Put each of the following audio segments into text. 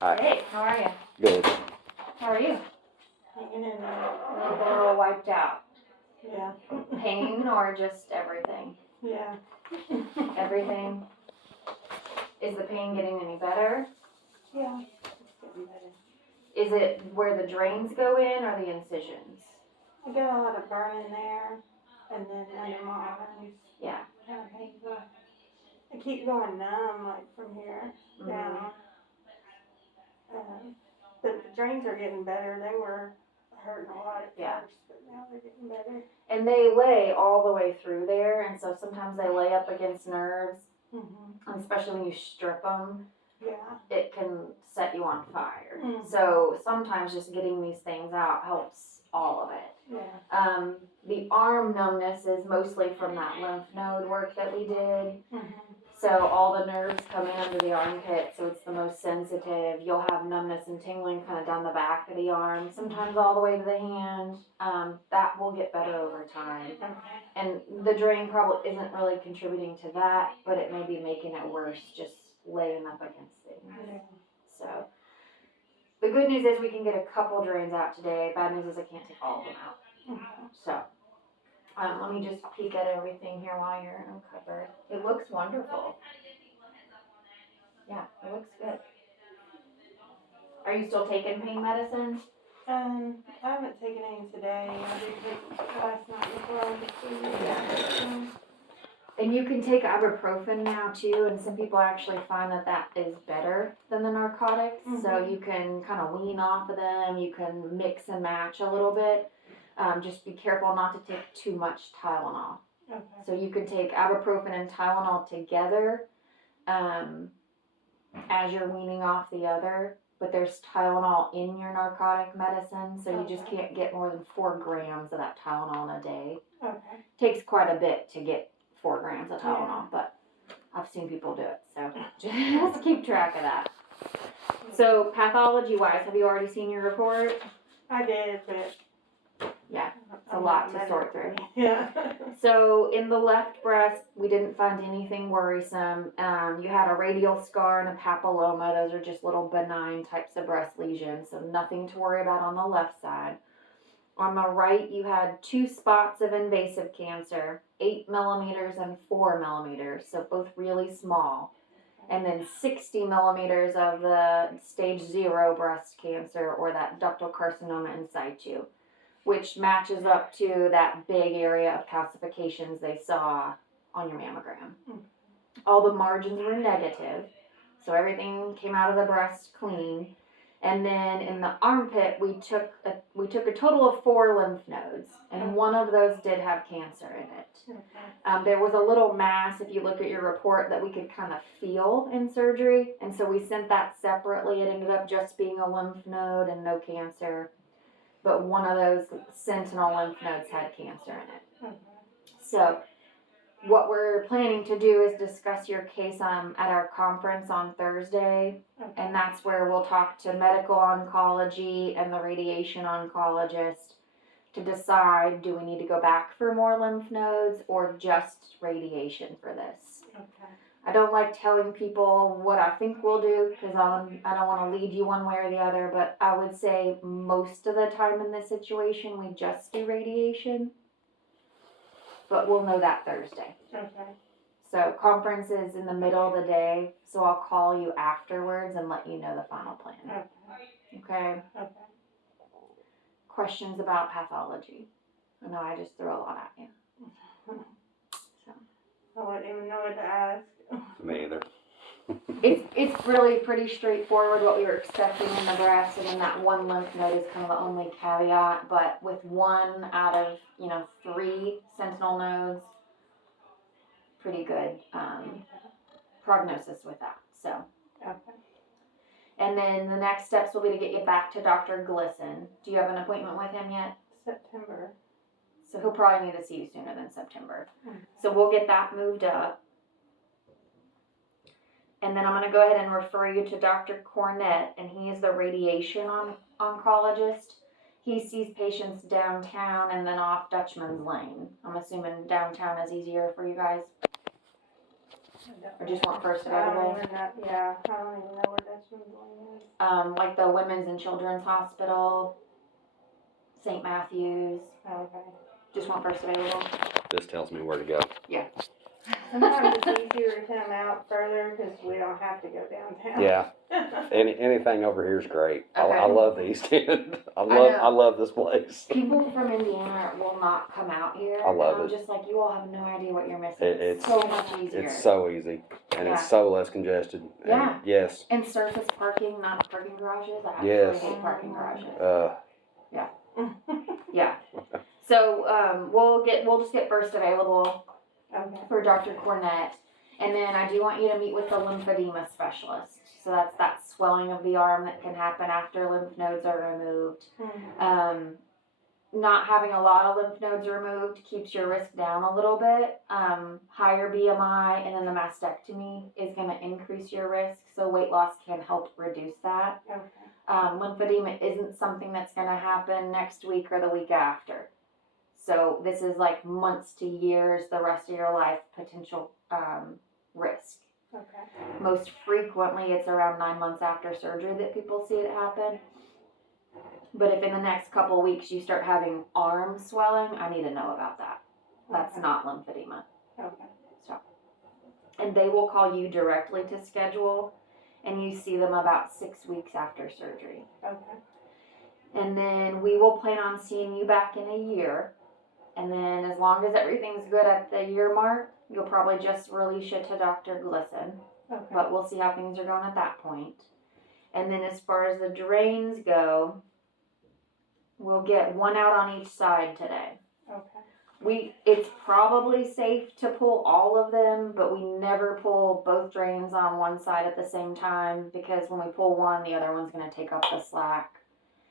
Hi. Hey, how are you? Good. How are you? Hanging in there. A little wiped out. Yeah. Pain or just everything? Yeah. Everything? Is the pain getting any better? Yeah. It's getting better. Is it where the drains go in or the incisions? I get a lot of burning there, and then under my arms. Yeah. Kind of painful. I keep going numb, like from here down. The drains are getting better. They were hurting a lot at first, but now they're getting better. And they lay all the way through there, and so sometimes they lay up against nerves, and especially when you strip them, it can set you on fire. So sometimes just getting these things out helps all of it. Yeah. The arm numbness is mostly from that lymph node work that we did. So all the nerves come in under the armpit, so it's the most sensitive. You'll have numbness and tingling kind of down the back of the arm, sometimes all the way to the hand. That will get better over time. And the drain probably isn't really contributing to that, but it may be making it worse just laying up against things. So the good news is we can get a couple drains out today. Bad news is I can't take all of them out. So let me just peek at everything here while you're uncovered. It looks wonderful. Yeah, it looks good. Are you still taking pain medicine? I haven't taken any today. I did take last night before I went to sleep. And you can take ibuprofen now too, and some people actually find that that is better than the narcotics. So you can kind of wean off of them. You can mix and match a little bit. Just be careful not to take too much Tylenol. Okay. So you can take ibuprofen and Tylenol together as you're weaning off the other. But there's Tylenol in your narcotic medicine, so you just can't get more than 4 grams of that Tylenol in a day. Okay. Takes quite a bit to get 4 grams of Tylenol, but I've seen people do it, so just keep track of that. So pathology-wise, have you already seen your report? I did, but yeah, it's a lot to sort through. Yeah. So in the left breast, we didn't find anything worrisome. You had a radial scar and a papilloma. Those are just little benign types of breast lesions, so nothing to worry about on the left side. On the right, you had 2 spots of invasive cancer, 8 millimeters and 4 millimeters, so both really small. And then 60 millimeters of the stage 0 breast cancer, or that ductal carcinoma in situ, which matches up to that big area of calcifications they saw on your mammogram. All the margins were negative, so everything came out of the breast clean. And then in the armpit, we took a total of 4 lymph nodes, and one of those did have cancer in it. There was a little mass, if you look at your report, that we could kind of feel in surgery, and so we sent that separately. It ended up just being a lymph node and no cancer, but one of those sentinel lymph nodes had cancer in it. So what we're planning to do is discuss your case at our conference on Thursday, and that's where we'll talk to medical oncology and the radiation oncologist to decide, do we need to go back for more lymph nodes or just radiation for this. Okay. I don't like telling people what I think we'll do because I don't want to lead you one way or the other, but I would say most of the time in this situation we just do radiation. But we'll know that Thursday. Okay. So conference is in the middle of the day, so I'll call you afterwards and let you know the final plan. Okay? Okay. Questions about pathology? I know I just threw a lot at you. So. I wouldn't even know what to ask. Me either. It's really pretty straightforward what we were expecting in the breast, and then that one lymph node is kind of the only caveat, but with 1 out of 3 sentinel nodes, pretty good prognosis with that. So okay. And then the next steps will be to get you back to Dr. Glisson. Do you have an appointment with him yet? September. So he'll probably need to see you sooner than September. So we'll get that moved up. And then I'm going to go ahead and refer you to Dr. Cornett, and he is the radiation oncologist. He sees patients downtown and then off Dutchman's Lane. I'm assuming downtown is easier for you guys. Or just want first I don't available? even know, yeah, I don't even know where Dutchman's Lane is. Like the Women's and Children's Hospital, St. Matthews. Okay. Just want first available. This tells me where to go. Sometimes it's easier to come out further because we don't have to go downtown. Yeah. Anything over here is great. I Okay. love the East End. I know. love this place. People from Indiana will not come out here. I love and I'm it. just like, you all have no idea what you're missing. It's so much easier. It's so easy, and Yeah. it's so less congested. And Yeah. yes. And surface parking, not parking garages. I Yes. absolutely hate parking garages. Yeah. So we'll just get first available Okay. for Dr. Cornett, and then I do want you to meet with the lymphedema specialist. So that's that swelling of the arm that can happen after lymph nodes are removed. Mhm. Not having a lot of lymph nodes removed keeps your risk down a little bit. Higher BMI and then the mastectomy is going to increase your risk, so weight loss can help reduce that. Okay. Lymphedema isn't something that's going to happen next week or the week after. So this is like months to years, the rest of your life potential risk. Okay. Most frequently, it's around 9 months after surgery that people see it happen. But if in the next couple weeks you start having arm swelling, I need to know about that. That's Okay. not lymphedema. Okay. And they will call you directly to schedule, and you see them about 6 weeks after surgery. Okay. And then we will plan on seeing you back in a year. And then as long as everything's good at the year mark, you'll probably just release you to Dr. Glisson. Okay. But we'll see how things are going at that point. And then as far as the drains go, we'll get one out on each side today. Okay. It's probably safe to pull all of them, but we never pull both drains on one side at the same time, because when we pull one, the other one's going to take up the slack.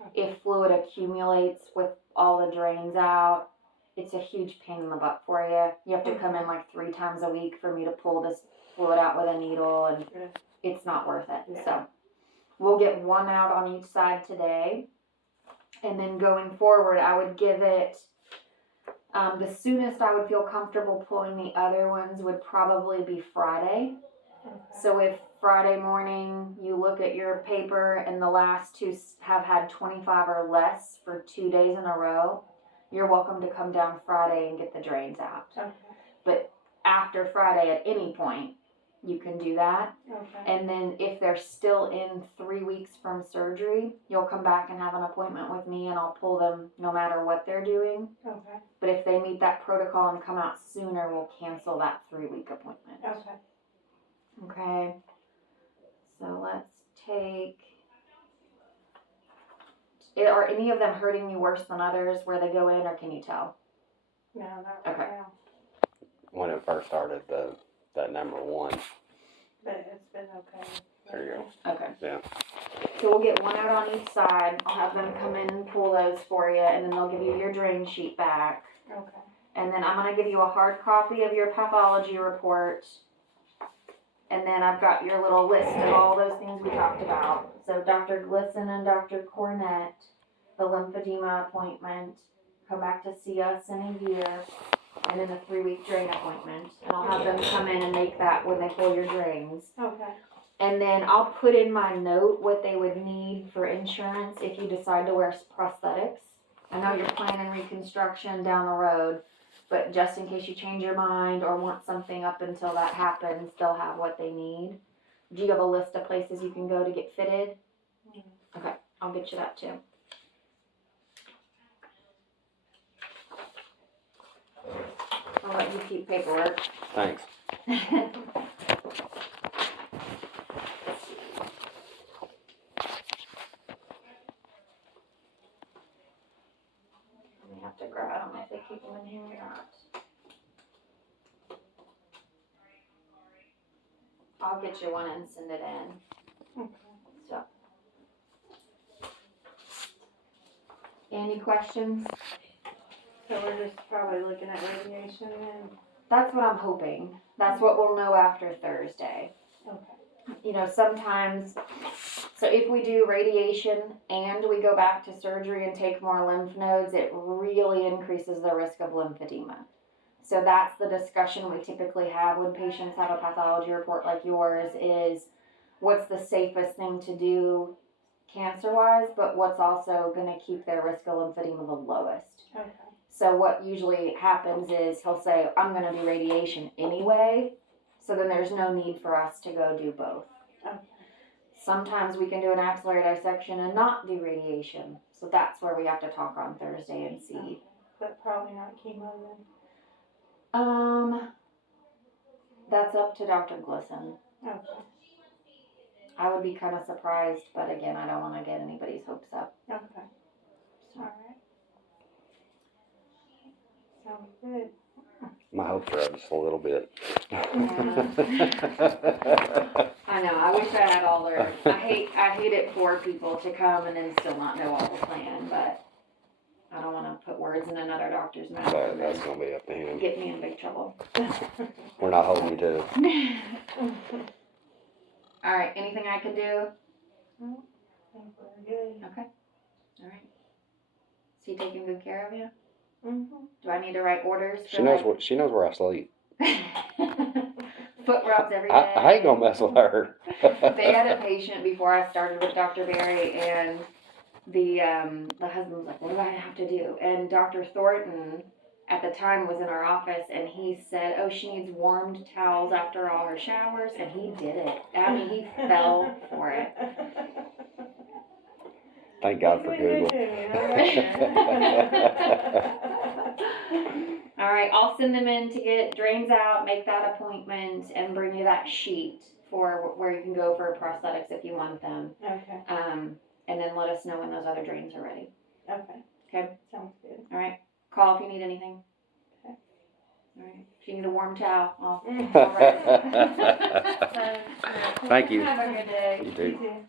Okay. If fluid accumulates with all the drains out, it's a huge pain in the butt for you. You have to come in like 3 times a week for me to pull this fluid out with a needle, and Yeah. it's not worth it. Yeah. So we'll get one out on each side today. And then going forward, I would give it, the soonest I would feel comfortable pulling the other ones would probably be Friday. Okay. So if Friday morning you look at your paper and the last 2 have had 25 or less for 2 days in a row, you're welcome to come down Friday and get the drains out. Okay. But after Friday at any point, you can do that. Okay. And then if they're still in 3 weeks from surgery, you'll come back and have an appointment with me, and I'll pull them no matter what they're doing. Okay. But if they meet that protocol and come out sooner, we'll cancel that 3-week appointment. Okay. Okay. So let's take... Are any of them hurting you worse than others where they go in, or can you tell? No, not Okay. right now. When it first started, that number 1. But it's been okay. There you go. Okay. Yeah. So we'll get one out on each side. I'll have them come in and pull those for you, and then they'll give you your drain sheet back. Okay. And then I'm going to give you a hard copy of your pathology report. And then I've got your little list of all those things we talked about. So Dr. Glisson and Dr. Cornett, the lymphedema appointment, come back to see us in a year, and then a 3-week drain appointment. And I'll have them come in and make that when they pull your drains. Okay. And then I'll put in my note what they would need for insurance if you decide to wear prosthetics. I know you're planning reconstruction down the road, but just in case you change your mind or want something up until that happens, they'll have what they need. Do you have a list of places you can go to get fitted? Mm-hmm. Okay, I'll get you that too. I'll let you keep paperwork. Thanks. We have to grab, I don't know if they keep them in here or not. I'll get you one and send it in. Okay. So. Any questions? So we're just probably looking at radiation then? That's what I'm hoping. That's what we'll know after Thursday. Okay. You know, sometimes, so if we do radiation and we go back to surgery and take more lymph nodes, it really increases the risk of lymphedema. So that's the discussion we typically have when patients have a pathology report like yours is what's the safest thing to do cancer-wise, but what's also going to keep their risk of lymphedema the lowest. Okay. So what usually happens is he'll say, I'm going to do radiation anyway, so then there's no need for us to go do both. Okay. Sometimes we can do an axillary dissection and not do radiation. So that's where we have to talk on Thursday and see. Okay. But probably not chemo then. That's up to Dr. Glisson. Okay. I would be kind of surprised, but again, I don't want to get anybody's hopes up. Okay. Alright. Sounds good. My hopes are up just a little bit. I know. I wish I had all their. I hate it for people to come and then still not know all the plan, but I don't want to put words in another doctor's mouth. But that's gonna be up to him. Get me in big trouble. We're not holding you to it. All right. Anything I can do? I think we're good. Okay. All right. Is he taking good care of you? Mm-hmm. Do I need to write orders? For She knows where I sleep. Foot rubs every day. I ain't gonna mess with her. They had a patient before I started with Dr. Berry, and the husband was like, what do I have to do? And Dr. Thornton at the time was in our office, and he said, oh, she needs warmed towels after all her showers, and he did it. I mean, he fell for it. Thank God for Google. All right, I'll send them in to get drains out, make that appointment, and bring you that sheet for where you can go for prosthetics if you want them. Okay. And then let us know when those other drains are ready. Okay. Okay. Sounds good. All right. Call if you need anything. Okay. All right. If you need a warm towel, all Mm. right. Thank you. Have a good day. You too. You too.